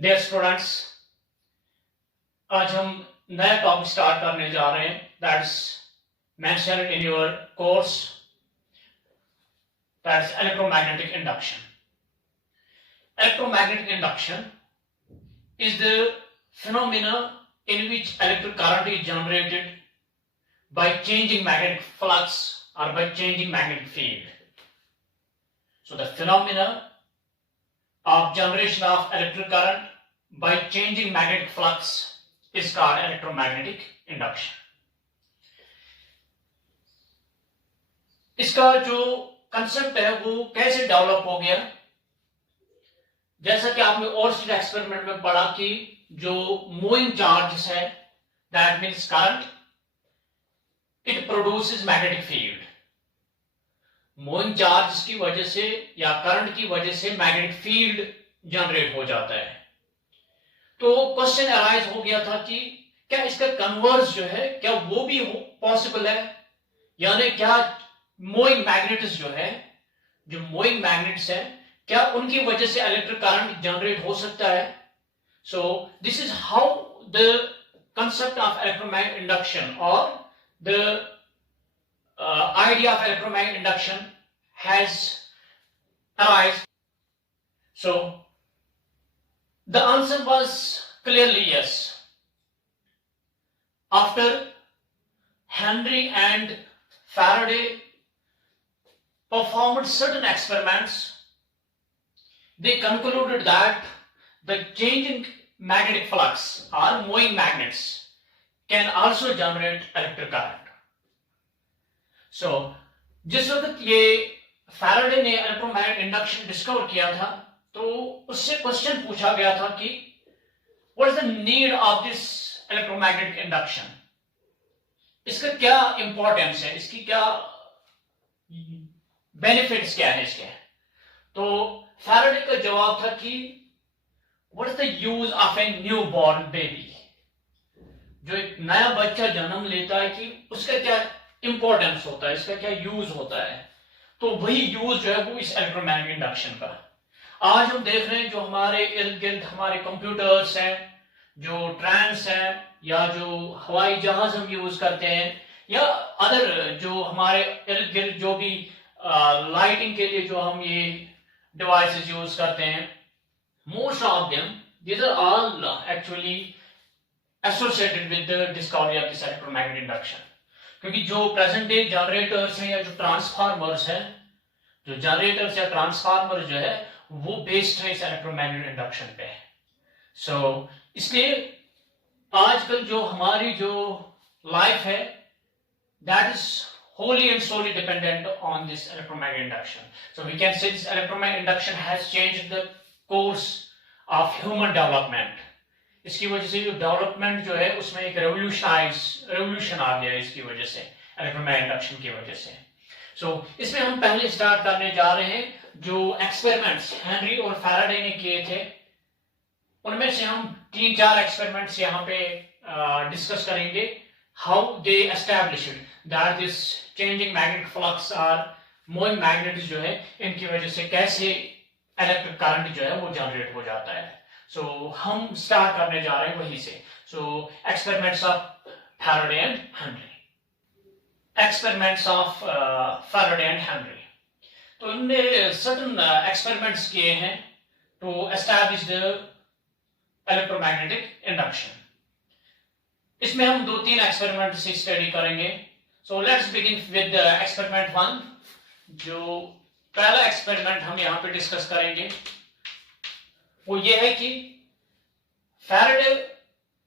Dear students, आज हम नया टॉपिक स्टार्ट करने जा रहे हैं that's mentioned in your course, that's electromagnetic induction. Electromagnetic induction is the phenomena in which electric current is generated by changing magnetic flux or by changing magnetic field. So the phenomena of generation of electric current by changing magnetic flux is called electromagnetic induction. इसका जो concept है वो कैसे develop हो गया, जैसा कि आपने ओर्स्टेड एक्सपेरिमेंट में पढ़ा कि जो मूविंग चार्ज है that means current, it produces magnetic field. Moving charge की वजह से या करंट की वजह से मैग्नेटिक फील्ड जनरेट हो जाता है. तो क्वेश्चन अराइज हो गया था कि क्या इसका कन्वर्स जो है क्या वो भी पॉसिबल है, यानी क्या मूविंग मैग्नेट्स जो है, जो मूविंग मैग्नेट्स है, क्या उनकी वजह से इलेक्ट्रिक करंट जनरेट हो सकता है. सो this is how the concept of electromagnetic induction और the idea of electromagnetic induction has arisen. So the answer was clearly yes. After Henry and Faraday performed certain experiments, they concluded that the changing magnetic flux or moving magnets can also generate electric current. So, जिस वक्त ये Faraday ने electromagnetic induction discover किया था तो उससे question पूछा गया था कि what is the need of this electromagnetic induction, इसका क्या इंपॉर्टेंस है, इसकी क्या बेनिफिट्स क्या है इसके. तो फैराडे का जवाब था कि what is the use of a new born baby, जो एक नया बच्चा जन्म लेता है कि उसका क्या इंपॉर्टेंस होता है, इसका क्या यूज होता है. तो वही यूज जो है वो इस इलेक्ट्रोमैग्नेटिक इंडक्शन का. आज हम देख रहे हैं जो हमारे इर्द गिर्द हमारे कंप्यूटर्स हैं, जो ट्रेन्स हैं, या जो हवाई जहाज हम यूज करते हैं, या अदर जो हमारे इर्द गिर्द जो भी लाइटिंग के लिए जो हम ये डिवाइसेस यूज करते हैं, most of them these are all actually associated with the discovery of this electromagnetic induction. क्योंकि जो प्रेजेंट डे जनरेटर्स हैं या जो ट्रांसफार्मर्स हैं, जो जनरेटर्स या ट्रांसफार्मर जो है वो बेस्ड है इस इलेक्ट्रोमैग्नेटिक इंडक्शन पे. सो इसलिए आजकल जो हमारी जो लाइफ है that is wholly and solely dependent on this electromagnetic induction. So we can say this electromagnetic induction has changed the course of human development. इसकी वजह से जो डेवलपमेंट जो है उसमें एक रेवोल्यूशन आ गया इसकी वजह से, इलेक्ट्रोमैग्नेटिक इंडक्शन की वजह से. सो इसमें हम पहले स्टार्ट करने जा रहे हैं जो एक्सपेरिमेंट्स हेनरी और फैराडे ने किए थे, उनमें से हम 3-4 एक्सपेरिमेंट्स यहाँ पे डिस्कस करेंगे. How they established that this changing magnetic flux और मूविंग मैग्नेट्स जो है इनकी वजह से कैसे इलेक्ट्रिक करंट जो है वो जनरेट हो जाता है. सो हम स्टार्ट करने जा रहे हैं वहीं से. So experiments of Faraday and Henry. Experiments of Faraday and Henry. तो इनने सर्टेन एक्सपेरिमेंट्स किए हैं to establish the electromagnetic induction. इसमें हम 2-3 एक्सपेरिमेंट से स्टडी करेंगे. So let's begin with experiment 1. जो पहला एक्सपेरिमेंट हम यहाँ पे डिस्कस करेंगे वो ये है कि फैराडे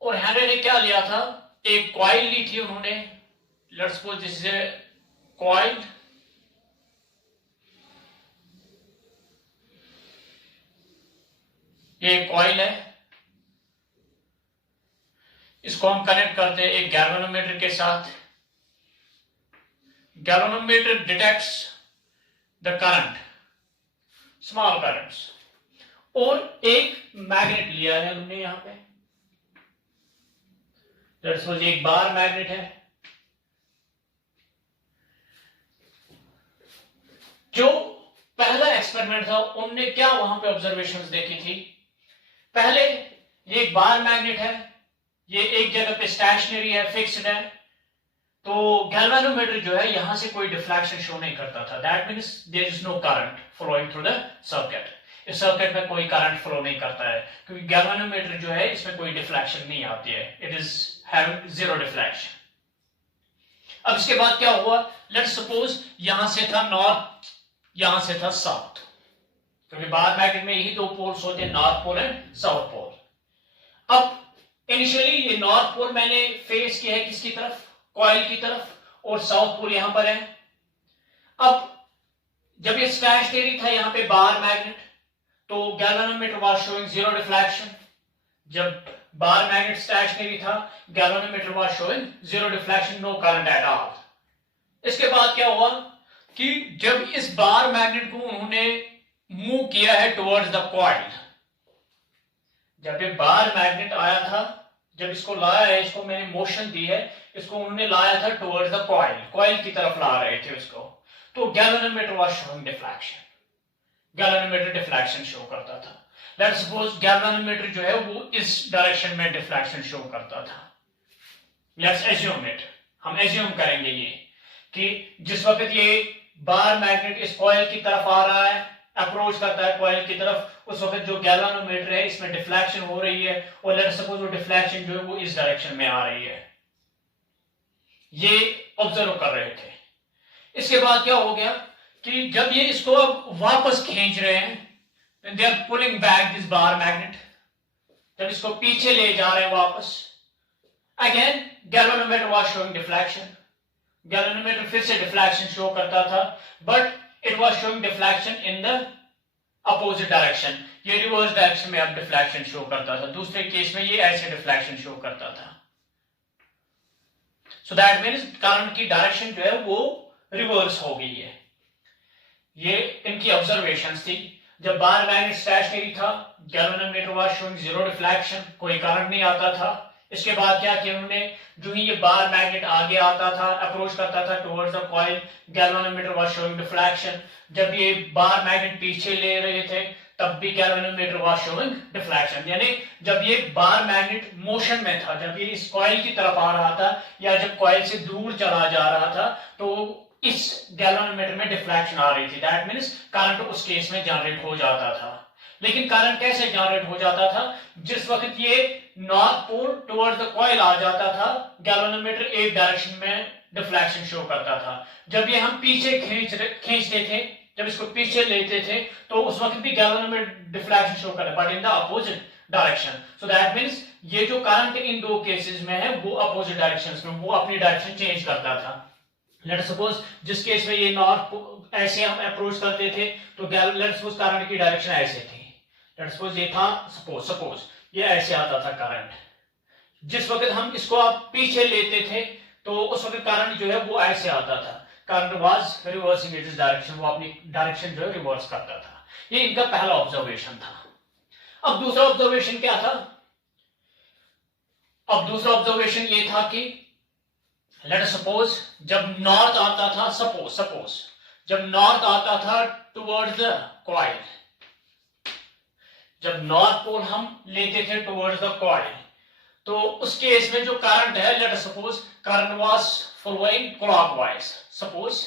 और हेनरी ने क्या लिया था, एक कॉइल ली थी उन्होंने. Let's suppose this is a coil. ये कॉइल है, इसको हम कनेक्ट करते हैं एक गैल्वेनोमीटर के साथ. Galvanometer detects the current, small currents. और एक मैग्नेट लिया है हमने यहां पे, लेट्स सपोज एक बार मैग्नेट है. जो पहला एक्सपेरिमेंट था उनने क्या वहां पे ऑब्जर्वेशंस देखी थी पहले ये एक बार मैग्नेट है, ये एक जगह पे स्टेशनरी है, फिक्स्ड है, तो गैल्वेनोमीटर जो है यहां से कोई डिफ्लेक्शन शो नहीं करता था। That means there is no current flowing through the circuit. इस सर्किट में कोई करंट फ्लो नहीं करता है क्योंकि गैल्वेनोमीटर जो है इसमें कोई डिफ्लेक्शन नहीं आती है, it is having zero deflection. अब इसके बाद क्या हुआ, लेट्स सपोज यहां से था नॉर्थ, यहां से था साउथ, क्योंकि बार मैग्नेट में यही दो पोल्स होते हैं, north pole and south pole. अब इनिशियली ये नॉर्थ पोल मैंने फेस किया है किसकी तरफ, कॉइल की तरफ, और साउथ पोल यहां पर है। अब जब ये स्टेशनरी था यहां पे बार मैग्नेट, तो galvanometer was showing zero deflection. जब बार मैग्नेट स्टेशनरी था, galvanometer was showing zero deflection, no current at all. इसके बाद क्या हुआ कि जब इस बार मैग्नेट को उन्होंने मूव किया है टुवर्ड्स द कॉइल, जब ये बार मैग्नेट आया था, जब इसको लाया है, इसको मैंने मोशन दी है, इसको उन्होंने लाया था टुवर्ड्स द कॉइल, कॉइल की तरफ ला रहे थे उसको, तो galvanometer was showing deflection, galvanometer deflection show करता था। लेट्स सपोज गैल्वेनोमीटर जो है वो इस डायरेक्शन में डिफ्लेक्शन शो करता था। लेट्स एज्यूम इट, हम एज्यूम करेंगे ये कि जिस वक्त ये बार मैग्नेट इस कॉइल की तरफ आ रहा है, अप्रोच करता है कॉइल की तरफ, उस वक्त जो गैल्वेनोमीटर है इसमें डिफ्लेक्शन हो रही है, और लेट्स सपोज वो डिफ्लेक्शन जो है वो इस डायरेक्शन में आ रही है। ये ऑब्जर्व कर रहे थे। इसके बाद क्या हो गया कि जब ये इसको अब वापस खींच रहे हैं, they are pulling back this bar magnet, जब इसको पीछे ले जा रहे हैं वापस, again galvanometer was showing deflection, galvanometer फिर से डिफ्लेक्शन शो करता था, but it was showing deflection in the opposite direction. ये रिवर्स डायरेक्शन में अब डिफ्लेक्शन शो करता था, दूसरे केस में ये ऐसे डिफ्लेक्शन शो करता था। सो दैट मीन्स करंट की डायरेक्शन जो है वो रिवर्स हो गई है। ये इनकी ऑब्जर्वेशंस थी। जब बार मैग्नेट स्टेशनरी था, galvanometer was showing zero deflection, कोई करंट नहीं आता था। इसके बाद क्या किया उन्होंने, जो ही ये बार मैग्नेट आगे आता था, अप्रोच करता था towards the coil, galvanometer was showing deflection. जब ये बार मैग्नेट पीछे ले रहे थे तब भी गैल्वेनोमीटर वाज शोइंग डिफ्लेक्शन। यानी जब ये बार मैग्नेट मोशन में था, जब ये इस कॉइल की तरफ आ रहा था या जब कॉइल से दूर चला जा रहा था, तो इस गैल्वेनोमीटर में डिफ्लेक्शन आ रही थी। दैट मींस करंट उस केस में जनरेट हो जाता था। लेकिन करंट कैसे जनरेट हो जाता था, जिस वक्त ये north pole towards the coil आ जाता था, गैल्वेनोमीटर एक डायरेक्शन में डिफ्लेक्शन शो करता था। जब ये हम पीछे खींचते थे, जब इसको पीछे लेते थे, तो उस वक्त भी गैल्वेनोमीटर डिफ्लेक्शन शो करता, but in the opposite direction. So that means ये जो करंट इन दो केसेस में है वो अपोजिट डायरेक्शंस में, वो अपनी डायरेक्शन चेंज करता था। लेट्स सपोज जिस केस में ये नॉर्थ ऐसे हम अप्रोच करते थे, तो लेट्स सपोज करंट की डायरेक्शन ऐसे थी। लेट्स सपोज ये था, सपोज ये ऐसे आता था करंट। जिस वक्त हम इसको आप पीछे लेते थे, तो उस वक्त करंट जो है वो ऐसे आता था। Current was reversing its direction, वो अपनी डायरेक्शन जो है रिवर्स करता था। ये इनका पहला ऑब्जर्वेशन था। अब दूसरा ऑब्जर्वेशन क्या था? अब दूसरा ऑब्जर्वेशन ये था कि लेट सपोज जब नॉर्थ आता था, सपोज जब नॉर्थ आता था टुवर्ड्स द कॉइल, जब नॉर्थ पोल हम लेते थे टुवर्ड्स द कॉइल, तो उस केस में जो करंट है, let suppose current was flowing clockwise, suppose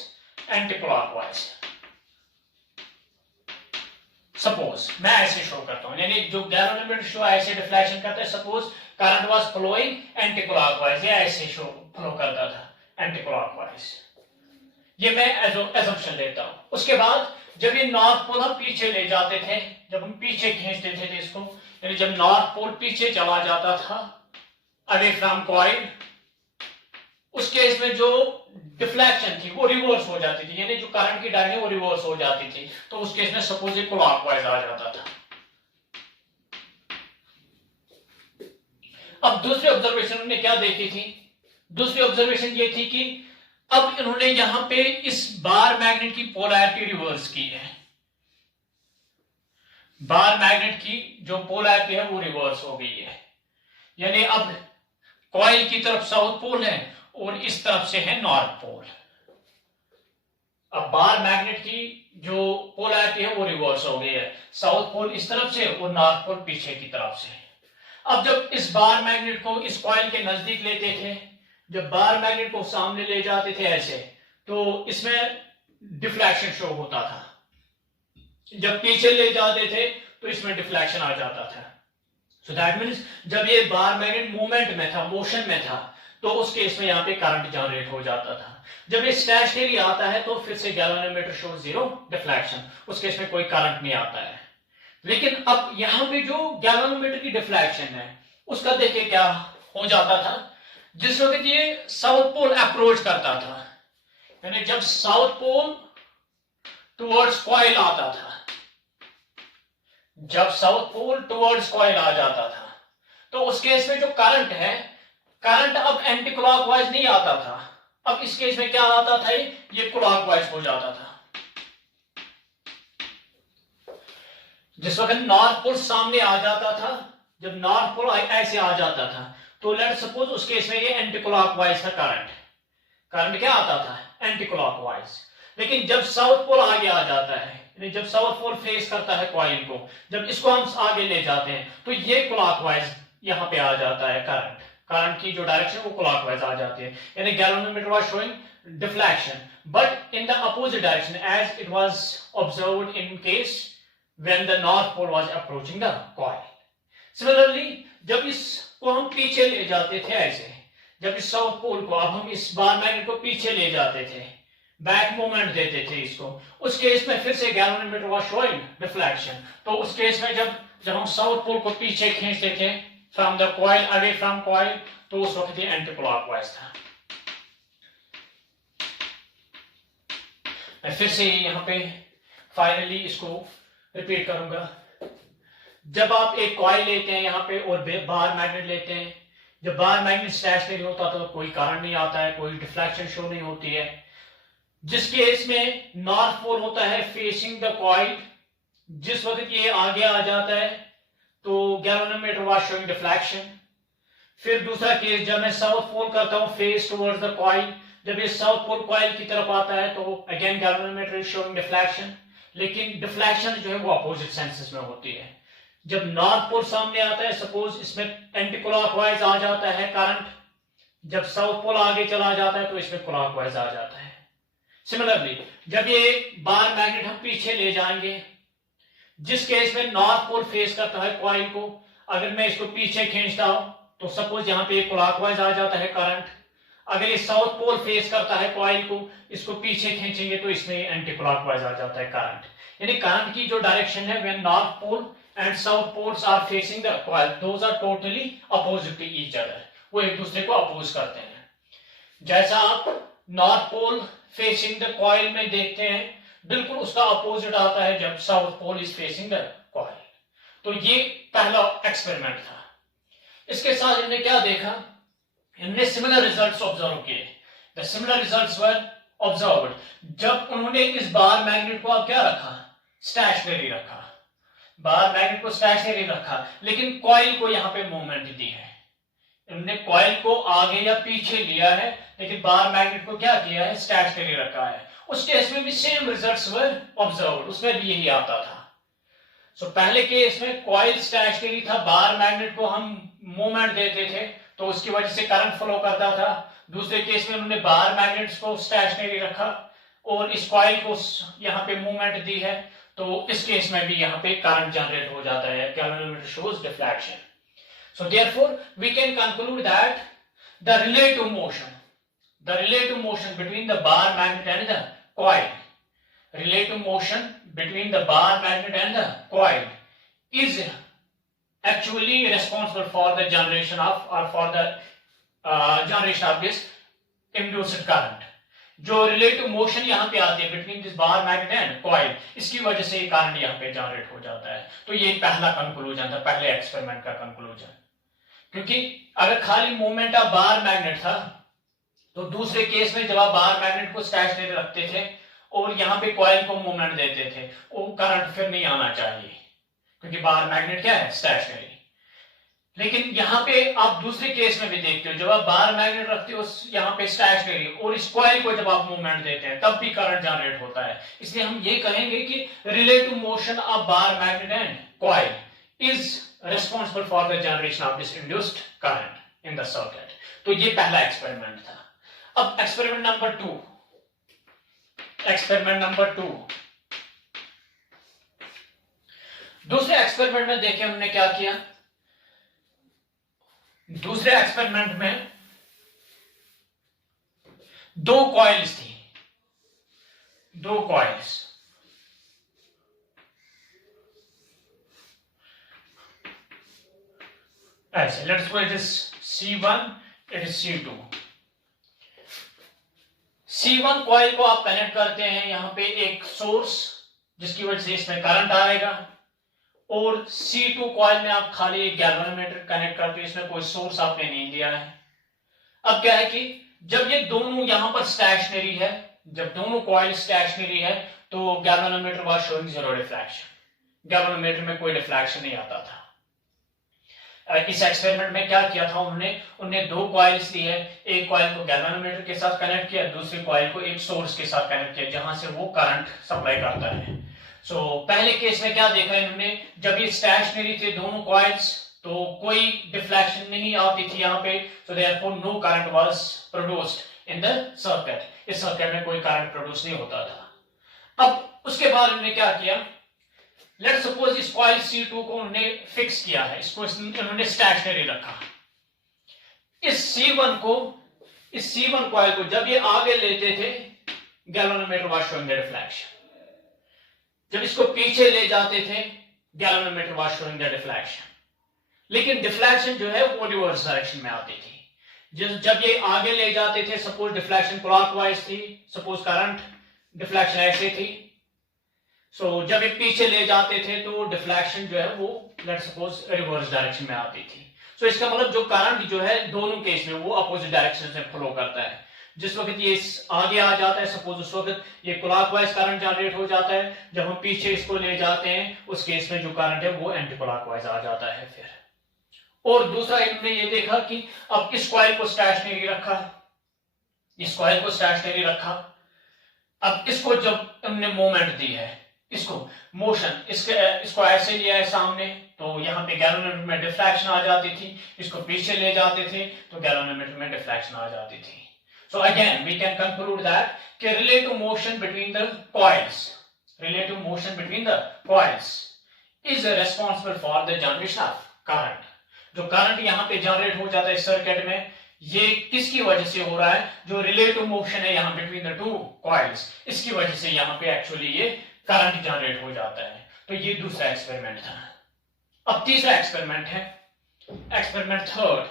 anti clockwise. Suppose मैं ऐसे शो करता हूं, यानी जो गैल्वेनोमीटर शो ऐसे डिफ्लेक्शन करता है। Suppose current was flowing anti clockwise, ये ऐसे शो फ्लो करता था एंटी क्लॉकवाइज। ये मैं एजम्पशन लेता हूं। उसके बाद जब ये नॉर्थ पोल हम पीछे ले जाते थे, जब हम पीछे खींचते थे इसको, यानी जब नॉर्थ पोल पीछे चला जाता था अवे फ्रॉम कॉइल, उस केस में जो डिफ्लेक्शन थी वो रिवर्स हो जाती थी, यानी जो करंट की डायरेक्शन वो रिवर्स हो जाती थी। तो उस केस में सपोज ये क्लॉकवाइज आ जाता था। अब दूसरी ऑब्जर्वेशन उन्होंने क्या देखी थी? दूसरी ऑब्जर्वेशन ये थी कि अब इन्होंने यहां पे इस बार मैग्नेट की पोलैरिटी रिवर्स की है। बार मैग्नेट की जो पोलैरिटी है वो रिवर्स हो गई है, यानी अब कॉइल की तरफ साउथ पोल है और इस तरफ से है नॉर्थ पोल। अब बार मैग्नेट की जो पोलैरिटी है वो रिवर्स हो गई है, साउथ पोल इस तरफ से और नॉर्थ पोल पीछे की तरफ से। अब जब इस बार मैग्नेट को इस कॉइल के नजदीक लेते थे, जब बार मैग्नेट को सामने ले जाते थे ऐसे, तो इसमें डिफ्लेक्शन शो होता था, जब पीछे ले जाते थे तो इसमें डिफ्लेक्शन आ जाता था। सो दैट मीन्स जब ये बार मैग्नेट मूवमेंट में था, मोशन में था, तो उस केस में यहाँ पे करंट जनरेट हो जाता था। जब ये स्टेशनरी आता है तो फिर से गैल्वेनोमीटर शो जीरो डिफ्लेक्शन, उस केस में कोई करंट नहीं आता है। लेकिन अब यहाँ पे जो गैल्वेनोमीटर की डिफ्लेक्शन है उसका देखिए क्या हो जाता था। जिस वक्त ये साउथ पोल अप्रोच करता था, यानी जब साउथ पोल टुवर्ड्स कॉइल आता था, जब साउथ पोल टुवर्ड्स कॉइल आ जाता था, तो उस केस में जो करंट है, करंट अब एंटी क्लॉकवाइज नहीं आता था। अब इस केस में क्या आता था, ये क्लॉकवाइज हो जाता था। जिस वक्त नॉर्थ पोल सामने आ जाता था, जब नॉर्थ पोल ऐसे आ जाता था, तो लेट सपोज उस केस में ये एंटी क्लॉकवाइज का करंट, करंट क्या आता था, एंटी क्लॉकवाइज। लेकिन जब साउथ पोल आगे आ जाता है, जब साउथ पोल फेस करता है कॉइल को, जब इसको हम आगे ले जाते हैं, तो ये क्लॉकवाइज यहां पे आ जाता है करंट, करंट की जो डायरेक्शन वो क्लॉकवाइज आ जाती है। यानी galvanometer was showing deflection but in the opposite direction as it was observed in case when the north pole was approaching the coil. Similarly, जब इसको हम पीछे ले जाते थे ऐसे, जब इस साउथ पोल को अब हम इस बार मैग्नेट को पीछे ले जाते थे, बैक मूवमेंट देते थे इसको, उस केस में फिर से गैल्वेनोमीटर वाज शोइंग डिफ्लेक्शन। तो उस केस में जब हम साउथ पोल को पीछे खींचते थे from the coil, away from coil, तो उस वक्त ये एंटी क्लॉकवाइज था। मैं फिर से यहाँ पे फाइनली इसको रिपीट करूंगा। जब आप एक कॉइल लेते हैं यहाँ पे और बार मैग्नेट लेते हैं, जब बार मैग्नेट स्टेशनरी होता तो कोई करंट नहीं आता है, कोई डिफ्लेक्शन शो नहीं होती है। जिस केस में नॉर्थ पोल होता है फेसिंग द कॉइल, जिस वक्त ये आगे आ जाता है तो गैल्वेनोमीटर वाज शोइंग डिफ्लेक्शन। फिर दूसरा केस जब मैं साउथ पोल करता हूं फेस टुवर्ड्स द कॉइल, जब ये साउथ पोल कॉइल की तरफ आता है तो again galvanometer is showing deflection. लेकिन डिफ्लेक्शन जो है वो अपोजिट सेंसेस में होती है। जब नॉर्थ पोल सामने आता है, सपोज इसमें एंटी क्लॉकवाइज आ जाता है करंट, जब साउथ पोल आगे चला जाता है तो इसमें क्लॉकवाइज आ जाता है। सिमिलरली जब ये बार मैग्नेट हम पीछे ले जाएंगे, जिस केस में नॉर्थ पोल फेस करता है कॉइल को, अगर मैं इसको पीछे खींचता हूं तो सपोज यहाँ पे क्लॉकवाइज आ जाता है करंट। अगर ये साउथ पोल फेस करता है कॉइल को, इसको पीछे खींचेंगे तो इसमें एंटी क्लॉकवाइज आ जाता है करंट। यानी करंट की जो डायरेक्शन है when north pole and south poles are facing the coil, those are totally opposite to each other, वो एक दूसरे को अपोज करते हैं। जैसा आप north pole facing the coil में देखते हैं, बिल्कुल उसका अपोजिट आता है जब south pole is facing the coil. तो ये पहला एक्सपेरिमेंट था। इसके साथ इन्होंने क्या देखा, इन्होंने सिमिलर रिजल्ट्स ऑब्जर्व किए। The similar results were observed जब उन्होंने इस बार मैग्नेट को अब क्या रखा, स्टेशनरी रखा, बार मैग्नेट को स्टेशनरी रखा, लेकिन कॉइल को यहाँ पे मूवमेंट दी है। इन्होंने कॉइल को आगे या पीछे लिया है, लेकिन बार मैग्नेट को क्या किया है, स्टेशनरी रखा है। उस केस में भी सेम रिजल्ट्स वर ऑब्जर्व्ड, उसमें भी यही आता था। सो पहले केस में कॉइल स्टेशनरी था, बार मैग्नेट को हम मूवमेंट देते थे तो उसकी वजह से करंट फ्लो करता था। दूसरे केस में उन्होंने बार मैग्नेट्स को स्टेशनरी रखा और इस कॉइल को यहाँ पे मूवमेंट दी है, तो इस केस में भी यहाँ पे करंट जनरेट हो जाता है। Galvanometer shows deflection. So therefore we can conclude that the relative motion between the bar magnet and the coil, relative motion between the bar magnet and the coil is actually responsible for the generation of or for the generation of this induced current. जो relative motion यहाँ पे आती है between this bar magnet and coil, इसकी वजह से ये current यहाँ पे जनरेट हो जाता है। तो ये पहला कंक्लूजन था, पहले एक्सपेरिमेंट का कंक्लूजन। क्योंकि अगर खाली मूवमेंट ऑफ बार मैग्नेट था तो दूसरे केस में जब आप बार मैग्नेट को स्टेशनरी रखते थे और यहाँ पे कॉइल को मूवमेंट देते थे, वो करंट फिर नहीं आना चाहिए, क्योंकि बार मैग्नेट क्या है, स्टेशनरी। लेकिन यहां पे आप दूसरे केस में भी देखते हो, जब आप बार मैग्नेट रखते हो यहां पे स्टैशनरी और इस कॉइल को जब आप मूवमेंट देते हैं तब भी करंट जनरेट होता है। इसलिए हम ये कहेंगे कि relative motion of bar magnet and coil is responsible for the generation of this induced current in the circuit. तो ये पहला एक्सपेरिमेंट था। अब एक्सपेरिमेंट नंबर 2, एक्सपेरिमेंट नंबर 2, दूसरे एक्सपेरिमेंट में देखें हमने क्या किया। दूसरे एक्सपेरिमेंट में 2 कॉइल्स थी, 2 कॉइल्स, ऐसे let's suppose it is C1, it is C2। C1 coil को आप कनेक्ट करते हैं यहां पे एक सोर्स जिसकी वजह से इसमें करंट आएगा, और C2 कॉइल में आप खाली एक गैल्वेनोमीटर कनेक्ट करते हो, इसमें कोई सोर्स आपने नहीं दिया है। अब क्या है कि जब ये दोनों यहां पर स्टेशनरी है, जब दोनों कॉइल स्टेशनरी है तो galvanometer was showing 0 deflection, galvanometer में कोई डिफ्लेक्शन नहीं आता था। इस एक्सपेरिमेंट में क्या किया था उन्होंने 2 कॉइल्स ली है, एक कॉइल को गैल्वेनोमीटर के साथ कनेक्ट किया, दूसरी कॉइल को एक सोर्स के साथ कनेक्ट किया जहां से वो करंट सप्लाई करता है। पहले केस में क्या देखा इन्होंने, जब ये स्टेशनरी थे दोनों कॉइल्स तो कोई डिफ्लेक्शन नहीं आती थी यहाँ पे, so therefore no current was produced in the circuit. इस सर्किट में कोई करंट प्रोड्यूस नहीं होता था। अब उसके बाद इन्होंने क्या किया, लेट्स सपोज इस कॉइल C2 को उन्होंने फिक्स किया है, इसको इन्होंने स्टेशनरी रखा। इस C1 कॉइल को जब ये आगे लेते थे galvanometer was showing the deflection, जब इसको पीछे ले जाते थे galvanometer was showing the deflection. लेकिन डिफ्लेक्शन जो है वो रिवर्स डायरेक्शन में आती थी। जब ये आगे ले जाते थे, सपोज डिफ्लेक्शन क्लॉकवाइज थी, सपोज करंट डिफ्लेक्शन ऐसे थी, जब ये पीछे ले जाते थे तो डिफ्लेक्शन जो है वो लेट्स सपोज रिवर्स डायरेक्शन में आती थी। इसका मतलब जो करंट जो है दोनों केस में वो अपोजिट डायरेक्शन से फ्लो करता है। जिस वक्त ये आगे आ जाता है सपोज उस वक्त ये क्लॉकवाइज करंट जनरेट हो जाता है, जब हम पीछे इसको ले जाते हैं उस केस में जो करंट है वो एंटी क्लॉकवाइज आ जाता है फिर। और दूसरा इन्होंने ये देखा कि अब इस कॉइल को स्टेशनरी रखा, इस कॉइल को स्टेशनरी रखा, अब इसको जब हमने मोमेंट दी है, इसको मोशन इसको ऐसे लिया है सामने तो यहाँ पे गैल्वेनोमीटर में डिफ्लेक्शन आ जाती थी, इसको पीछे ले जाते थे तो गैल्वेनोमीटर में डिफ्लेक्शन आ जाती थी। So again we can conclude that relative motion between the coils is responsible for the generation of current। जो करंट यहाँ पे जनरेट हो जाता है इस सर्किट में, ये किसकी वजह से हो रहा है, जो रिलेटिव मोशन है यहाँ बिटवीन द 2 कॉइल्स, इसकी वजह से यहाँ पे एक्चुअली ये करंट जनरेट हो जाता है। तो ये दूसरा एक्सपेरिमेंट था। अब तीसरा एक्सपेरिमेंट है एक्सपेरिमेंट 3।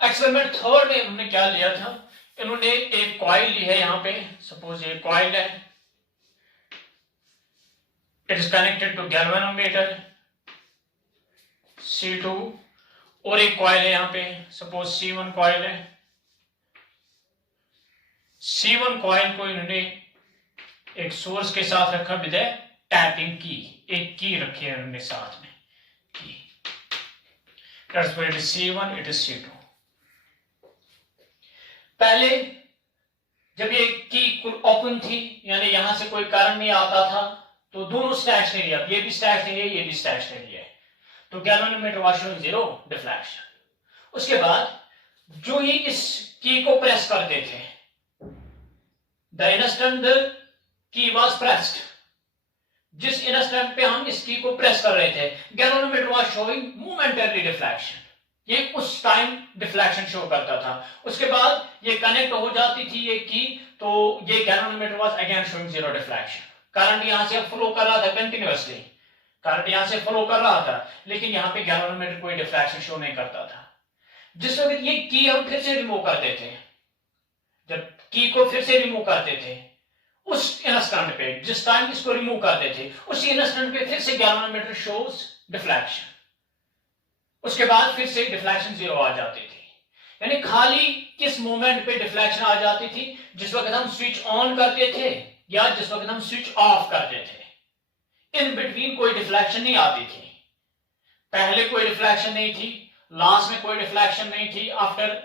एक्सपेरिमेंट 3 में हमने क्या लिया था, इन्होंने एक कॉइल ली है यहाँ पे, सपोज ये कॉइल है, it is connected to galvanometer C2, और एक कॉइल है यहाँ पे सपोज C1 कॉइल है। C1 कॉइल को इन्होंने एक सोर्स के साथ रखा विद टैपिंग की, एक की रखी है इन्होंने साथ में की, that's why it is C1, it is C2। पहले जब ये की ओपन थी यानी यहां से कोई करंट नहीं आता था तो दोनों स्टेशनरी, अब ये भी स्टेशनरी है ये भी स्टेशनरी है, तो गैल्वेनोमीटर वाज शोइंग 0 डिफ्लेक्शन। उसके बाद जो ही इस की को प्रेस करते थे, the instant the key was pressed, जिस इंस्टेंट पे हम इस की को प्रेस कर रहे थे galvanometer was showing momentary deflection, ये उस टाइम डिफ्लेक्शन शो करता था। उसके बाद ये कनेक्ट हो जाती थी ये की, तो ये galvanometer was again showing 0 deflection. Current यहां से फ्लो कर रहा था कंटिन्यूअसली, करंट यहां से फ्लो कर रहा था, लेकिन यहां पे गैल्वेनोमीटर कोई डिफ्लेक्शन शो नहीं करता था। जिस वक्त ये की हम फिर से रिमूव करते थे, जब की को फिर से रिमूव करते थे उस इंस्टेंट पे, जिस टाइम इसको रिमूव करते थे उसी इंस्टेंट पे फिर से गैल्वेनोमीटर शोज डिफ्लेक्शन, उसके बाद फिर से डिफ्लेक्शन 0 आ जाती थी। यानी खाली किस मोमेंट पे डिफ्लेक्शन आ जाती थी, जिस वक्त हम स्विच ऑन करते थे या जिस वक्त हम स्विच ऑफ करते थे, इन बिटवीन कोई डिफ्लेक्शन नहीं आती थी, पहले कोई डिफ्लेक्शन नहीं थी, लास्ट में कोई डिफ्लेक्शन नहीं थी आफ्टर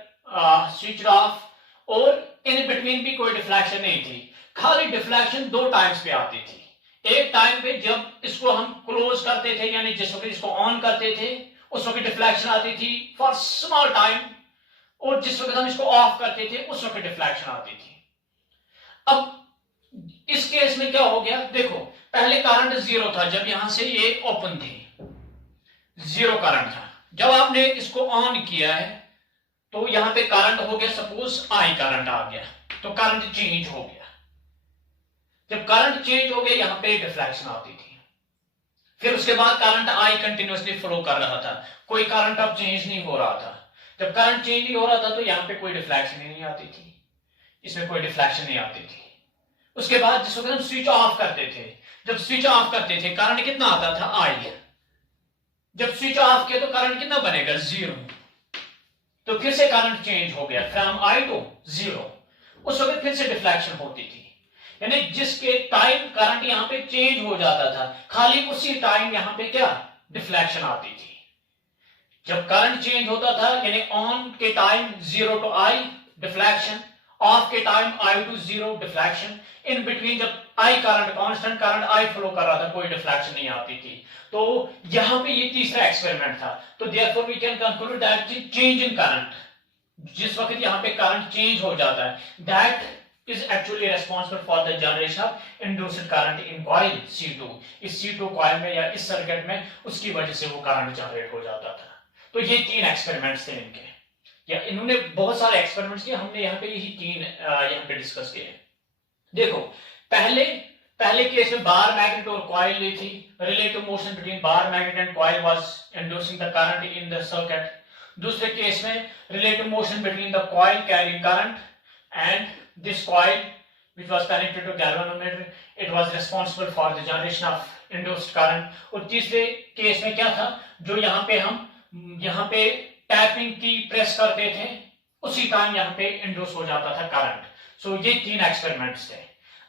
स्विच ऑफ, और इन बिटवीन भी कोई डिफ्लेक्शन नहीं थी। खाली डिफ्लेक्शन दो टाइम्स पे आती थी। एक टाइम पे जब इसको हम क्लोज करते थे, यानी जिस वक्त इसको ऑन करते थे उस वक्त डिफ्लेक्शन आती थी फॉर स्मॉल टाइम, और जिस वक्त हम इसको ऑफ करते थे उस वक्त डिफ्लेक्शन आती थी। अब इस केस में क्या हो गया, देखो पहले करंट जीरो था, जब यहां से ये ओपन थी जीरो करंट था। जब आपने इसको ऑन किया है तो यहां पे करंट हो गया सपोज आई करंट आ गया, तो करंट चेंज हो गया। जब करंट चेंज हो गया यहां पे डिफ्लेक्शन आती थी। फिर उसके बाद करंट आई कंटिन्यूसली फ्लो कर रहा था, कोई करंट अब चेंज नहीं हो रहा था। जब करंट चेंज नहीं हो रहा था तो यहां पे कोई डिफ्लेक्शन ही नहीं आती थी, इसमें कोई डिफ्लेक्शन नहीं आती थी। उसके बाद जिस वक्त हम स्विच ऑफ करते थे, जब स्विच ऑफ करते थे करंट कितना आता था आई, जब स्विच ऑफ किया तो करंट कितना बनेगा जीरो, तो फिर से करंट चेंज हो गया फ्रॉम आई टू जीरो। उस वक्त फिर से डिफ्लेक्शन होती थी, यानी जिसके टाइम करंट यहां पे चेंज हो जाता था खाली उसी टाइम यहां पे क्या डिफ्लेक्शन आती थी। जब करंट चेंज होता था यानी ऑन के time zero to I deflection, off के time I to zero deflection, in between जब I current constant current I flow कर रहा था कोई डिफ्लेक्शन नहीं आती थी। तो यहां पे ये तीसरा एक्सपेरिमेंट था। तो therefore we can conclude that change in current, जिस वक्त यहां पे करंट चेंज हो जाता है, that is actually responsible for the generation of induced current in coil C2। इस C2 कॉइल में या इस सर्किट में उसकी वजह से वो करंट जनरेट हो जाता था। तो ये तीन एक्सपेरिमेंट्स थे इनके, या इन्होंने बहुत सारे एक्सपेरिमेंट्स किए, हमने यहाँ पे यही तीन यहाँ पे डिस्कस किए। देखो पहले केस में बार मैग्नेट और कॉइल ली थी, relative motion between bar magnet and coil was inducing the current in the circuit. दूसरे केस में relative motion between the coil carrying current and this coil which was connected to galvanometer, it was responsible for the generation of induced current। और तीसरे case में क्या था, जो यहाँ पे हम यहाँ पे टैपिंग की प्रेस करते थे उसी टाइम यहाँ पे इंड्यूस हो जाता था करंट। सो ये तीन एक्सपेरिमेंट्स थे।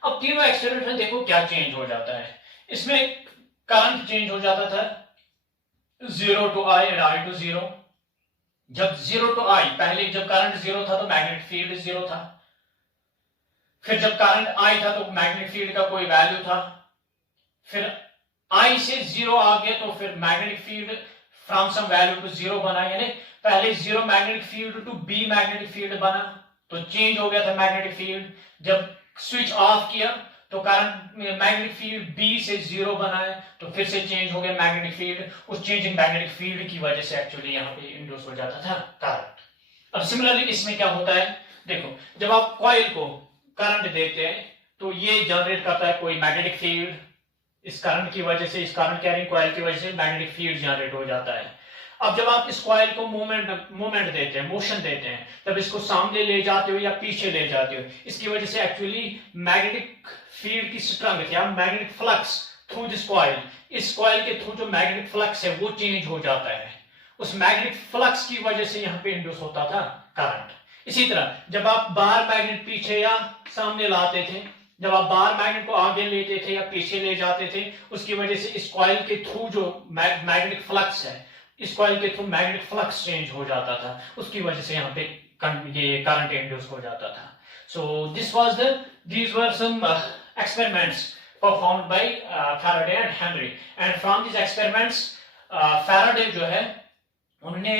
अब तीनों एक्सपेरिमेंट में देखो क्या चेंज हो जाता है। इसमें करंट चेंज हो जाता था zero to I and I to zero. जब जीरो टू आई, पहले जब करंट जीरो था तो मैग्नेटिक फील्ड जीरो था, फिर जब करंट आई था तो मैग्नेटिक फील्ड का कोई वैल्यू था, फिर आई से जीरो आ गया तो फिर magnetic field from some value to zero बना, यानी पहले zero magnetic field to B magnetic field बना, तो चेंज हो गया था मैग्नेटिक फील्ड। जब स्विच ऑफ किया तो करंट मैग्नेटिक फील्ड बी से जीरो बना है, तो फिर से चेंज हो गया मैग्नेटिक फील्ड। उस चेंजिंग मैग्नेटिक फील्ड की वजह से एक्चुअली यहाँ पे इंड्यूस हो जाता था करंट। अब सिमिलरली इसमें क्या होता है, देखो जब आप कॉइल को करंट देते हैं तो ये जनरेट करता है कोई मैग्नेटिक फील्ड, इस करंट की वजह से, इस करंट कैरिंग कॉइल की वजह से मैग्नेटिक फील्ड जनरेट हो जाता है। अब जब आप इस कॉइल को मूवमेंट देते हैं, मोशन देते हैं, तब इसको सामने ले जाते हो या पीछे ले जाते हो, इसकी वजह से एक्चुअली मैग्नेटिक फील्ड की स्ट्रेंथ या magnetic flux through this coil, इस कॉइल के थ्रू जो मैग्नेटिक फ्लक्स है वो चेंज हो जाता है। उस मैग्नेटिक फ्लक्स की वजह से यहाँ पे इंड्यूस होता था करंट। इसी तरह जब आप बार मैग्नेट पीछे या सामने लाते थे, जब आप बार मैग्नेट को आगे लेते थे या पीछे ले जाते थे, उसकी वजह से इस कॉइल के थ्रू जो मैग्नेटिक फ्लक्स है, इस कॉइल के थ्रू मैग्नेटिक फ्लक्स चेंज हो जाता था, उसकी वजह से यहाँ पे ये करंट इंड्यूस हो जाता था। So these were some experiments performed by Faraday and Henry, and from these experiments Faraday जो है उन्होंने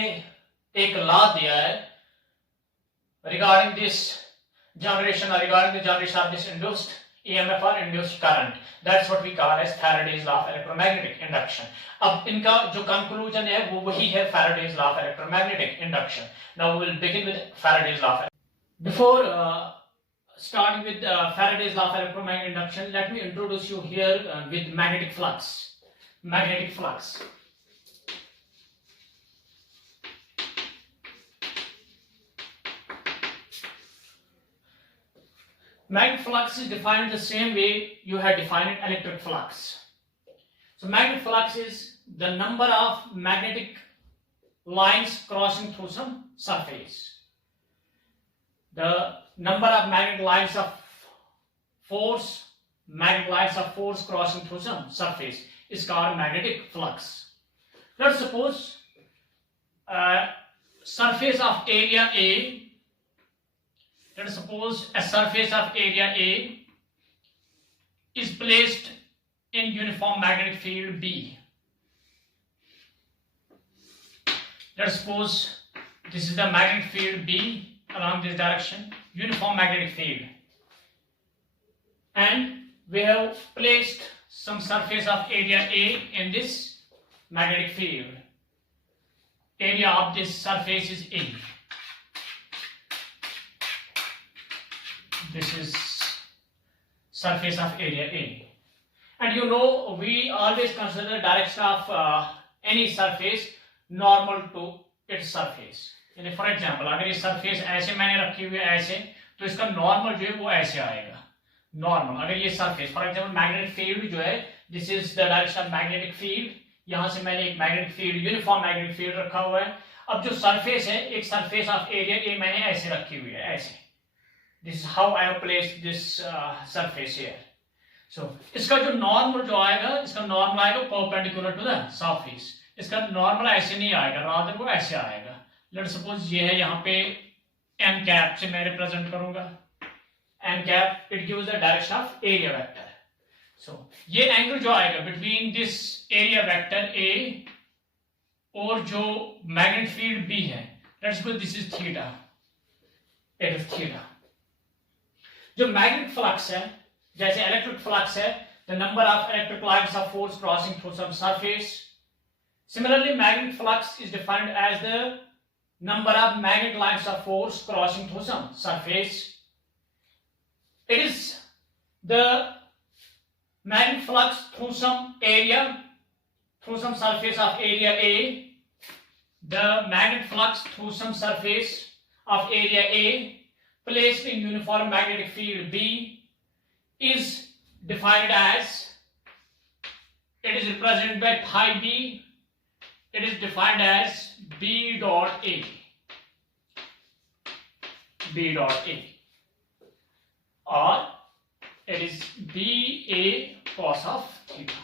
एक लॉ दिया है regarding this generation or regarding the generation of this induced EMF or induced current. That's what we call as Faraday's law of electromagnetic induction. अब इनका जो conclusion है वो वही है Faraday's law of electromagnetic induction. Now we will begin with Faraday's law of before starting with Faraday's law of electromagnetic induction, let me introduce you here with magnetic flux. Magnetic flux. Magnetic flux is defined the same way you had defined electric flux. So magnetic flux is the number of magnetic lines crossing through some surface. The number of magnetic lines of force crossing through some surface. is called magnetic flux. Let's suppose surface of area A. Let us suppose a surface of area A is placed in uniform magnetic field B. Let us suppose this is the magnetic field B along this direction, uniform magnetic field. And we have placed some surface of area A in this magnetic field. Area of this surface is A. This is surface of area A. And you know, we always consider the direction of any surface normal to its surface. यानी for example अगर ये surface ऐसे मैंने रखी हुई है ऐसे, तो इसका नॉर्मल जो है वो ऐसे आएगा. नॉर्मल अगर ये surface for example magnetic field जो है, this is the direction of magnetic field. यहां से मैंने एक magnetic field, uniform magnetic field रखा हुआ है. अब जो सरफेस है, एक सरफेस ऑफ एरिया ए मैंने ऐसे रखी हुई है, ऐसे. This is how I have placed this surface here. So इसका जो नॉर्मल जो आएगा, इसका नॉर्मल आएगा परपेंडिकुलर टू द सरफेस. इसका नॉर्मल ऐसे नहीं आएगा, रादर वो ऐसे आएगा. लेट्स सपोज ये है, यहाँ पे एन कैप से मैं रिप्रेजेंट करूंगा. N cap it gives the direction of area vector. So ये एंगल जो आएगा between this area vector A और जो मैग्नेटिक फील्ड बी है, let's suppose this is theta. It is theta. जो मैग्नेटिक फ्लक्स है, जैसे इलेक्ट्रिक फ्लक्स है, the number of electric lines of force crossing through some surface. Similarly, magnetic flux is defined as the number of magnetic lines of force crossing through some surface. It is the magnetic flux through some area, through some surface of area A. The magnetic flux through some surface of area A placed in uniform magnetic field B is defined as, it is represented by phi B. It is defined as B dot A. B dot A. Or it is BA cos of theta.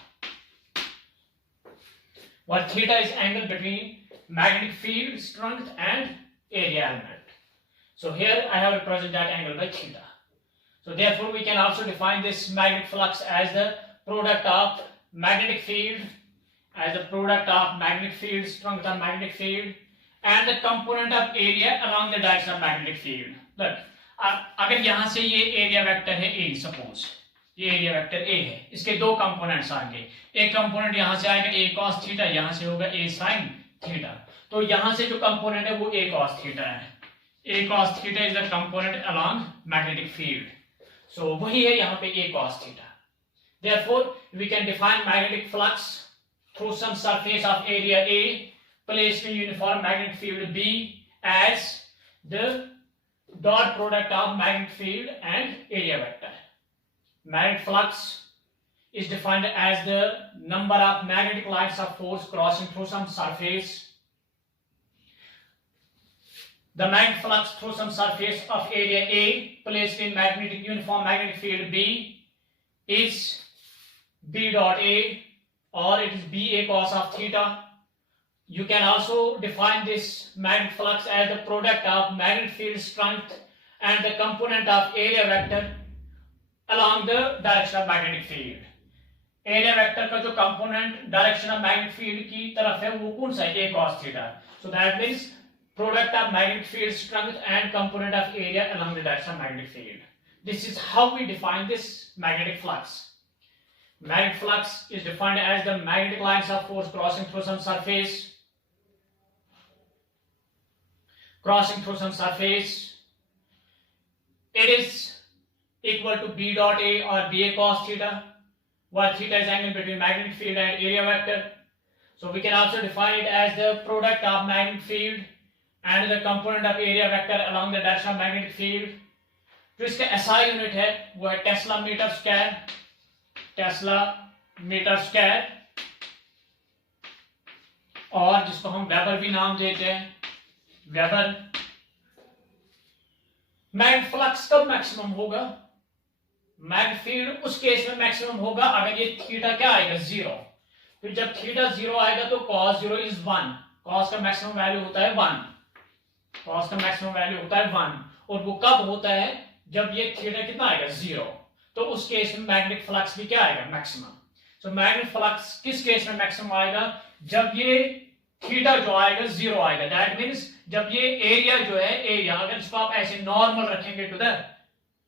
Where theta is angle between magnetic field strength and area element. So here I have represented that angle by theta. So therefore we can also define this magnetic flux as the product of magnetic field, as a product of magnetic field, strength of magnetic field, and the component of area along the direction of magnetic field. Look, अगर यहाँ से ये area vector है A, suppose ये area vector A है, इसके दो components आएंगे. एक कंपोनेंट यहाँ से आएगा A cos थीटा, यहाँ से होगा A sin थीटा. तो यहाँ से जो कंपोनेंट है वो A cos थीटा है. A cos theta is the component along magnetic field. So वही है यहाँ पे A cos theta. Therefore we can define magnetic flux through some surface of area A placed in uniform magnetic field B as the dot product of magnetic field and area vector. Magnetic flux is defined as the number of magnetic lines of force crossing through some surface. The magnetic flux through some surface of area A placed in magnetic uniform magnetic field B is B dot A, or it is BA cos of theta. You can also define this magnetic flux as the product of magnetic field strength and the component of area vector along the direction of magnetic field. Area vector का जो component direction of magnetic field की तरफ है वो कौन सा है? A cos theta. So that means product of magnetic field strength and component of area along the direction of magnetic field. This is how we define this magnetic flux. Magnetic flux is defined as the magnetic lines of force crossing through some surface. It is equal to B dot A or BA cos theta, where theta is angle between magnetic field and area vector. So we can also define it as the product of magnetic field and the component of area vector along the direction of magnetic field. जो इसका SI unit है वो है tesla metre square. Tesla metre square, और जिसको हम weber भी नाम देते हैं, वेबर. मैग्नेटिक फ्लक्स कब मैक्सिमम होगा? मैग्नेटिक फील्ड उस केस में मैक्सिमम होगा अगर ये थीटा क्या आएगा? 0. फिर जब थीटा 0 आएगा तो cos 0 इज 1, cos का मैक्सिमम वैल्यू होता है 1, cos का मैक्सिमम वैल्यू होता है 1, और वो कब होता है जब ये थीटा कितना आएगा 0, तो उस केस में मैग्नेटिक फ्लक्स भी क्या आएगा मैक्सिमम। सो मैग्नेटिक फ्लक्स किस केस में मैक्सिमम आएगा, जब ये थीटा जो आएगा 0 आएगा, दैट मींस जब ये एरिया जो है, एरिया अगर इसको आप ऐसे नॉर्मल रखेंगे to the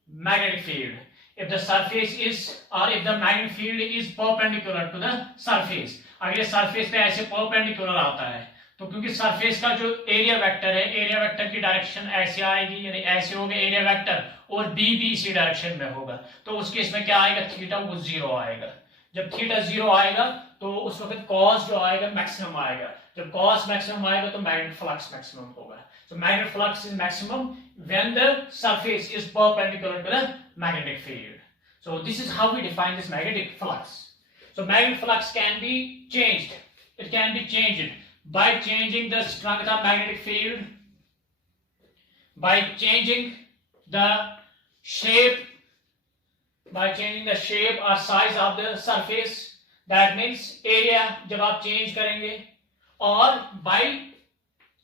magnetic field, if the surface is or if the magnetic field is perpendicular to the surface, अगर ये surface पे ऐसे perpendicular आता है तो क्योंकि surface का जो एरिया वेक्टर है, एरिया वेक्टर की डायरेक्शन ऐसे आएगी, यानी ऐसे होगा एरिया वेक्टर, और बी भी इसी डायरेक्शन में होगा, तो उस केस में क्या आएगा, थीटा वो 0 आएगा। जब थीटा 0 आएगा तो उस वक्त cos जो आएगा मैक्सिमम आएगा, जब cos मैक्सिमम आएगा तो मैग्नेटिक फ्लक्स मैक्सिमम होगा। So magnetic flux is maximum when the surface is perpendicular to the magnetic field. So this is how we define this magnetic flux. So magnetic flux can be changed. It can be changed by changing the strength of magnetic field, by changing the shape, by changing the shape or size of the surface. That means area जब आप change करेंगे, और by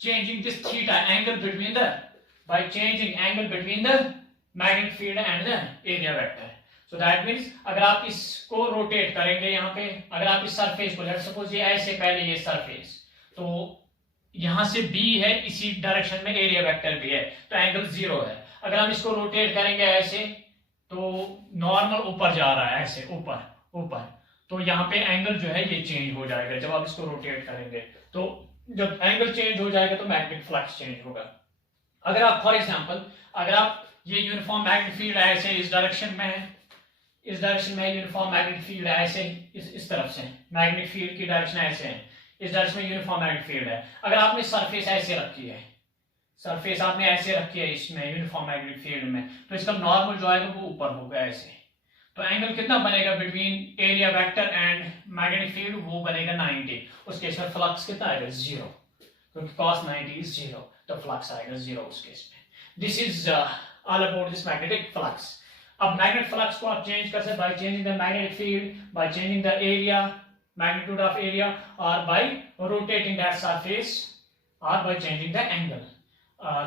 changing this theta angle between the, by changing angle between the magnetic field and the area vector. So that means अगर आप इसको rotate करेंगे, यहाँ पे अगर आप इस सरफेस को, लेट्स सपोज ये ऐसे, पहले ये सरफेस, तो यहाँ से B है, इसी डायरेक्शन में एरिया वेक्टर भी है, तो एंगल 0 है। अगर हम इसको रोटेट करेंगे ऐसे, तो नॉर्मल ऊपर जा रहा है, ऐसे ऊपर ऊपर, तो यहाँ पे एंगल जो है ये चेंज हो जाएगा जब आप इसको रोटेट करेंगे। तो जब एंगल चेंज हो जाएगा तो मैग्नेटिक फ्लक्स चेंज होगा। अगर आप फॉर एग्जांपल, अगर आप ये यूनिफॉर्म मैग्नेटिक फील्ड ऐसे इस डायरेक्शन में है, इस डायरेक्शन में यूनिफॉर्म मैग्नेटिक फील्ड ऐसे, इस तरफ से मैग्नेटिक फील्ड की डायरेक्शन ऐसे है, इस डायरेक्शन में यूनिफॉर्म मैग्नेटिक फील्ड है। अगर आपने सरफेस ऐसे रखी है, सरफेस आपने ऐसे रखी है इसमें यूनिफॉर्म मैग्नेटिक फील्ड में, तो इसका नॉर्मल जो आएगा वो ऊपर होगा ऐसे, तो एंगल कितना बनेगा between area vector and magnetic field, वो बनेगा 90। उस केस में फ्लक्स कितना आएगा 0, क्योंकि cos 90 इज 0, तो फ्लक्स आएगा 0 उस केस में। This is all about this magnetic flux. अब मैग्नेटिक फ्लक्स को आप चेंज कर सकते bye changing the magnetic field, by changing the area, magnitude of area, और बाय रोटेटिंग दैट सरफेस, और bye changing the angle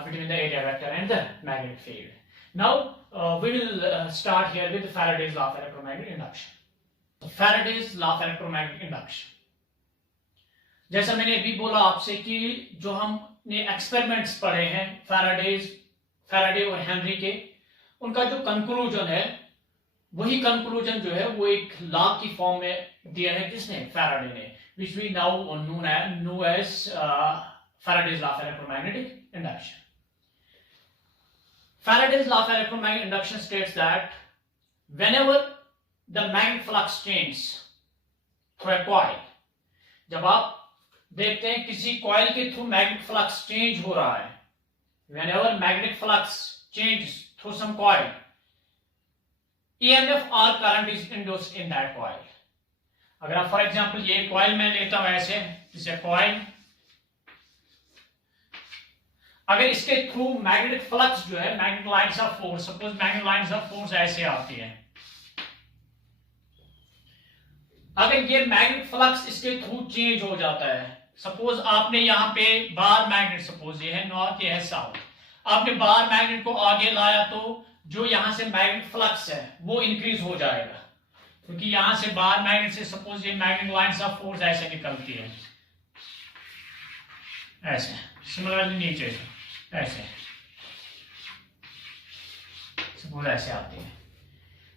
between the area vector and the magnetic field. Now we will start here with Faraday's law of electromagnetic induction. Faraday's law of electromagnetic induction. जैसा मैंने अभी बोला आपसे कि जो हमने experiments पढ़े हैं फैराडे और हेनरी के, उनका जो कंक्लूजन है, वही कंक्लूजन जो है वो एक लॉ की फॉर्म में दिया है, किसने, फैराडे ने, which we now know as Faraday's law of electromagnetic induction. Faraday's law of electromagnetic induction states that whenever the magnetic flux changes through a coil, जब आप देखते हैं किसी कॉइल के थ्रू मैग्नेटिक फ्लक्स चेंज हो रहा है, whenever magnetic flux changes through some coil, EMF or current is induced in that coil. अगर आप फॉर एग्जांपल ये कॉइल में लेता हूं ऐसे, जैसे कॉइल, अगर इसके थ्रू मैग्नेटिक फ्लक्स जो है, magnetic lines of force, suppose magnetic lines of force ऐसे आती है, अगर ये मैग्नेटिक फ्लक्स इसके थ्रू चेंज हो जाता है, सपोज आपने यहाँ पे बार मैग्नेट, सपोज ये है नॉर्थ, ये है साउथ, आपने बार मैग्नेट को आगे लाया तो जो यहाँ से मैग्नेटिक फ्लक्स है वो इंक्रीज हो जाएगा, क्योंकि यहाँ से बार मैग्नेट से सपोज ये मैग्नेटिक लाइंस ऑफ फोर्स ऐसे निकलती है, ऐसे, सिमिलरली नीचे से ऐसे, सपोज ऐसे आती है।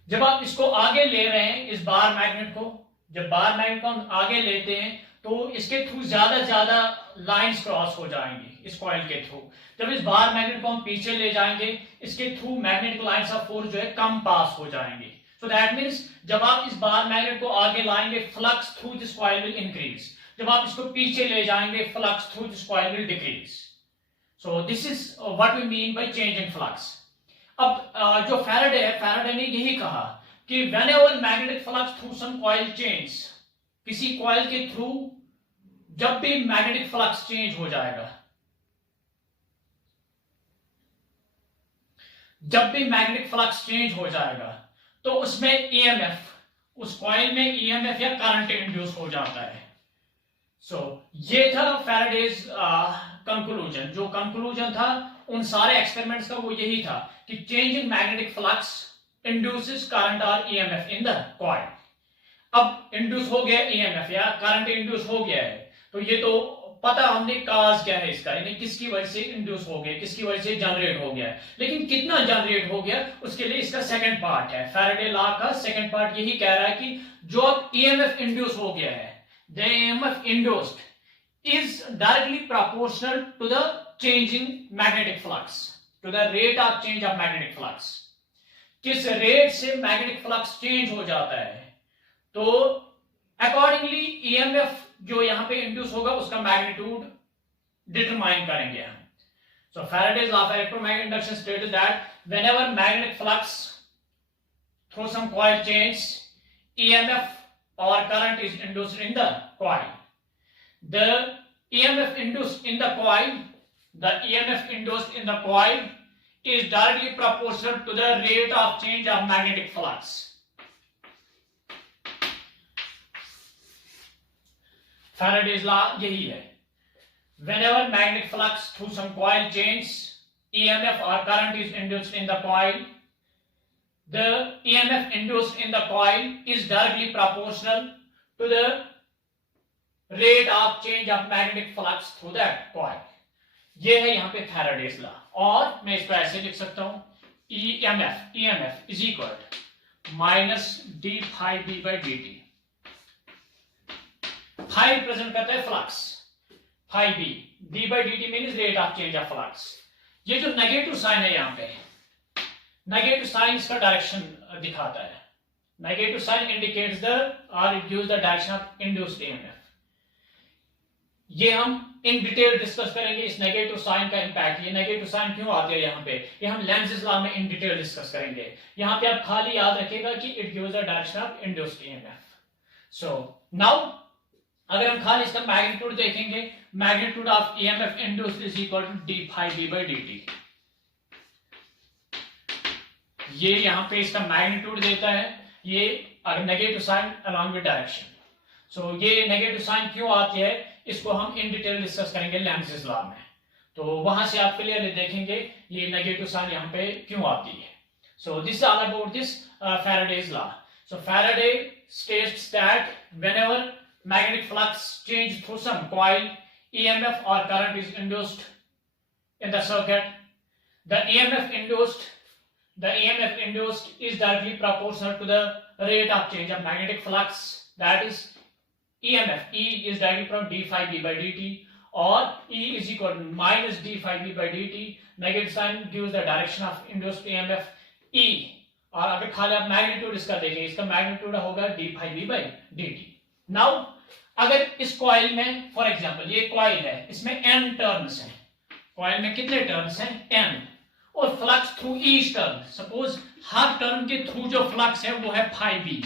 जब आप इसको आगे ले रहे हैं, इस बार मैग्नेट को, जब बार मैग्नेट को हम आगे लेते हैं तो इसके थ्रू ज्यादा लाइंस क्रॉस हो जाएंगी इस कॉइल के थ्रू। जब इस बार मैग्नेट को हम पीछे ले जाएंगे, इसके through magnetic lines of force जो है कम पास हो जाएंगी। सो दैट मींस जब आप इस बार मैग्नेट को आगे लाएंगे, flux through this coil will increase, जब आप इसको पीछे ले जाएंगे, flux through this coil will decrease. So this is what we mean by change in flux. अब जो फैराडे है, फैराडे ने यही कहा कि whenever magnetic flux through some coil change, किसी कॉइल के थ्रू जब भी मैग्नेटिक फ्लक्स चेंज हो जाएगा, जब भी मैग्नेटिक फ्लक्स चेंज हो जाएगा तो उसमें ईएमएफ उस कॉइल में ईएमएफ या करंट इंड्यूस हो जाता है। ये था फैराडेज कंक्लूजन। जो कंक्लूजन था उन सारे एक्सपेरिमेंट्स का वो यही था कि changing magnetic flux induces current और ईएमएफ इन द कॉइल। अब इंड्यूस हो गया ईएमएफ या करंट इंड्यूस हो गया है, तो ये तो पता हमने काज क्या है इसका, यानी किसकी वजह से इंड्यूस हो गया, किसकी वजह से जनरेट हो गया है। लेकिन कितना जनरेट हो गया उसके लिए इसका सेकंड पार्ट है। फैराडे लॉ का सेकंड पार्ट यही कह रहा है कि जो अब ईएमएफ इंड्यूस हो गया है, the EMF induced is directly proportional to the changing magnetic flux, to the rate of change of magnetic flux. किस रेट से मैग्नेटिक फ्लक्स चेंज हो जाता है, तो अकॉर्डिंगली ईएमएफ जो यहां पे इंड्यूस होगा उसका मैग्नीट्यूड डिटरमाइन करेंगे हम। So Faraday's law of electromagnetic induction stated that whenever magnetic flux through some coil change, EMF or current is induced in the coil. The EMF induced in the coil, the EMF induced in the coil is directly proportional to the rate of change of magnetic flux. Faraday's law यही है। Whenever magnetic flux through some coil change, EMF or current is induced in the coil, the EMF induced in the coil is directly proportional to the rate of change of magnetic flux through that coil. ये है यहाँ पे Faraday's law, और मैं इसको ऐसे लिख सकता हूँ EMF is equal minus d phi b by dt। phi represent करता है flux, phi b, d by dt means rate of change of flux. ये जो नेगेटिव साइन है यहाँ पे, नेगेटिव साइन इसका डायरेक्शन दिखाता है। नेगेटिव साइन इंडिकेट्स द और it gives the direction of induced EMF. ये हम इन डिटेल डिस्कस करेंगे इस नेगेटिव साइन का इंपैक्ट। ये नेगेटिव साइन क्यों आते हैं यहाँ पे, ये हम लेंज़ेस लॉ में इन डिटेल डिस्कस करेंगे। यहाँ पे आप खाली याद रखिएगा कि it gives the direction of induced EMF. So now अगर हम खाली इसका मैग्नीट्यूड देखेंगे, magnitude of EMF induced is equal to D phi B by D. ये यहां पे इसका मैग्नीट्यूड देता है, ये negative sign along with direction. So ये नेगेटिव साइन क्यों आती है इसको हम इन डिटेल डिस्कस करेंगे लेंज़ेस लॉ में। तो वहां से आप क्लियरली देखेंगे ये नेगेटिव साइन यहां पे क्यों आती है। सो this is all about this Faraday's law. So Faraday states that whenever magnetic flux change through some coil, EMF or current is induced in the circuit. The EMF induced is directly proportional to the rate of change of magnetic flux, that is EMF. E is directly from d phi b by dt, or E is equal to minus d phi b by dt. Negative sign gives the direction of induced EMF E. और अगर खाली आप magnitude इसका देखें, इसका magnitude होगा d phi b by dt. Now अगर इस कॉइल में फॉर एग्जांपल ये कॉइल है, इसमें n टर्न्स हैं, कॉइल में कितने टर्न्स हैं n, और flux through each turn, suppose हर टर्न के थ्रू जो फ्लक्स है वो है फाई बी।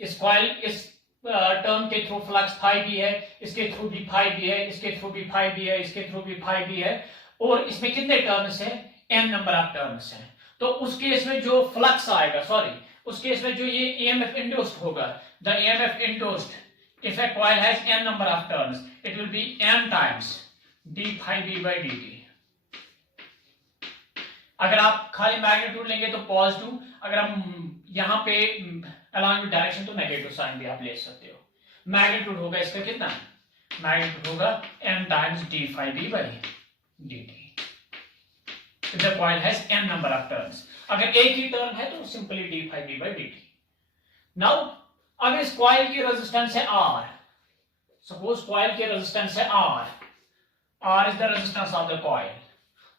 इस कॉइल इस टर्न के थ्रू फ्लक्स फाई बी है, इसके थ्रू भी फाई बी है, इसके थ्रू भी फाई बी है, इसके थ्रू भी फाई बी है, और इसमें कितने टर्न्स हैं n नंबर ऑफ टर्न्स हैं। तो उस केस में जो फ्लक्स आएगा, सॉरी उस केस में जो ये EMF induced होगा, the EMF induced if a coil has n number of turns, it will be n times d phi b by dt. अगर आप खाली मैग्नीट्यूड लेंगे तो पॉजिटिव, अगर हम यहाँ पे along with direction तो नेगेटिव साइन भी आप ले सकते हो। मैग्नीट्यूड होगा इसका कितना, मैग्नीट्यूड होगा n times d phi b by dt. If the coil has n number of turns, अगर एक ही टर्न है तो simply d phi b by dt. Now अगर इस कॉइल की रेजिस्टेंस है R, सपोज कॉइल की रेजिस्टेंस है R is the resistance of the coil,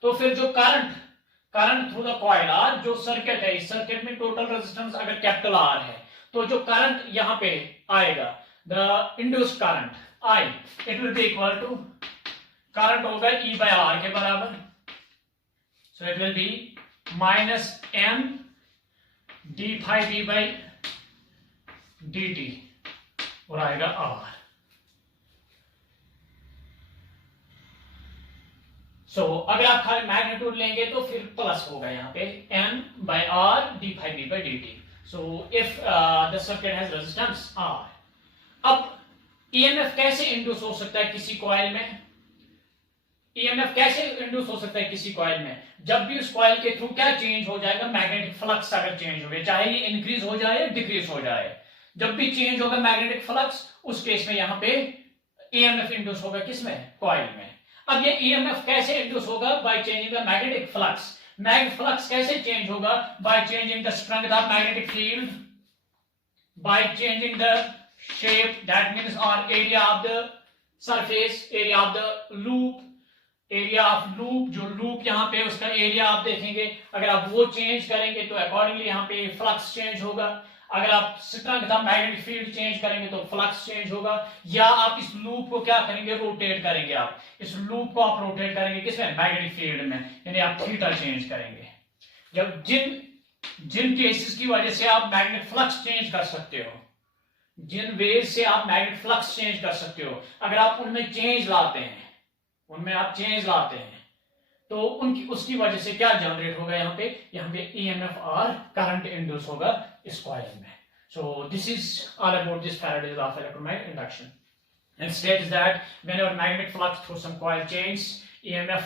तो फिर जो current through the coil R, जो सर्किट है, इस सर्किट में टोटल रेजिस्टेंस अगर कैपिटल R है, तो जो करंट यहां पे आएगा the induced current I, it will be equal to, current होगा E by R के बराबर, so it will B minus n d phi b by dt और आएगा R. सो अगर आप खाली मैग्नीट्यूड लेंगे तो फिर प्लस होगा यहाँ पे n by R d phi b by dt. So if the circuit has resistance R, अब EMF कैसे इंड्यूस हो सकता है किसी कॉइल में? EMF कैसे इंड्यूस हो सकता है किसी कॉइल में? जब भी उस कॉइल के थ्रू क्या चेंज हो जाएगा, मैग्नेटिक फ्लक्स अगर चेंज हो गया, चाहे ये इंक्रीज हो जाए या डिक्रीज हो जाए, जब भी चेंज होगा मैग्नेटिक फ्लक्स, उस केस में यहां पे EMF इंड्यूस होगा किसमें? कॉइल में। अब ये EMF कैसे इंड्यूस होगा? By changing the magnetic flux. Magnetic flux कैसे चेंज होगा? By changing the strength of magnetic field, by changing the shape, that means और area of the surface, area of the loop, area of loop, जो loop यहाँ पे उसका area आप देखेंगे, अगर आप वो चेंज करेंगे तो अकॉर्डिंगली यहाँ पे फ्लक्स चेंज होगा। अगर आप strength of magnetic field change करेंगे तो फ्लक्स चेंज होगा। या आप इस लूप को क्या करेंगे? रोटेट करेंगे। आप इस लूप को आप रोटेट करेंगे किसमें? मैग्नेटिक फील्ड में, यानी आप थीटा चेंज करेंगे। जब जिन केसेस की वजह से आप मैग्नेटिक फ्लक्स चेंज कर सकते हो, जिन वेज से आप मैग्नेटिक फ्लक्स चेंज कर सकते हो, अगर आप उनमें चेंज लाते हैं, तो उनकी उसकी वजह से क्या जनरेट होगा? यहाँ पे EMF और करंट इंड्यूस होगा इस कॉइल में। सो this is all about this Faraday's law of electromagnetic induction. Next states that whenever magnetic flux through some coil changes, EMF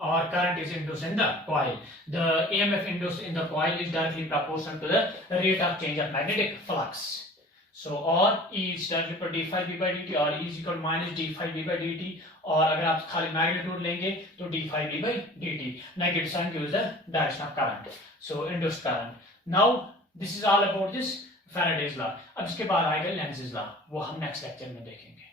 or current is induced in the coil. The EMF induced in the coil is directly proportional to the rate of change of magnetic flux. So or E is directly equal to d phi b by dt, or E is equal to minus d phi b by dt, और अगर आप खाली magnitude लेंगे तो d phi b by dt. Negative sign gives the direction of current. So induced current. Now this is all about this Faraday's law. अब इसके बाद आएगा Lenz's law, वो हम नेक्स्ट लेक्चर में देखेंगे.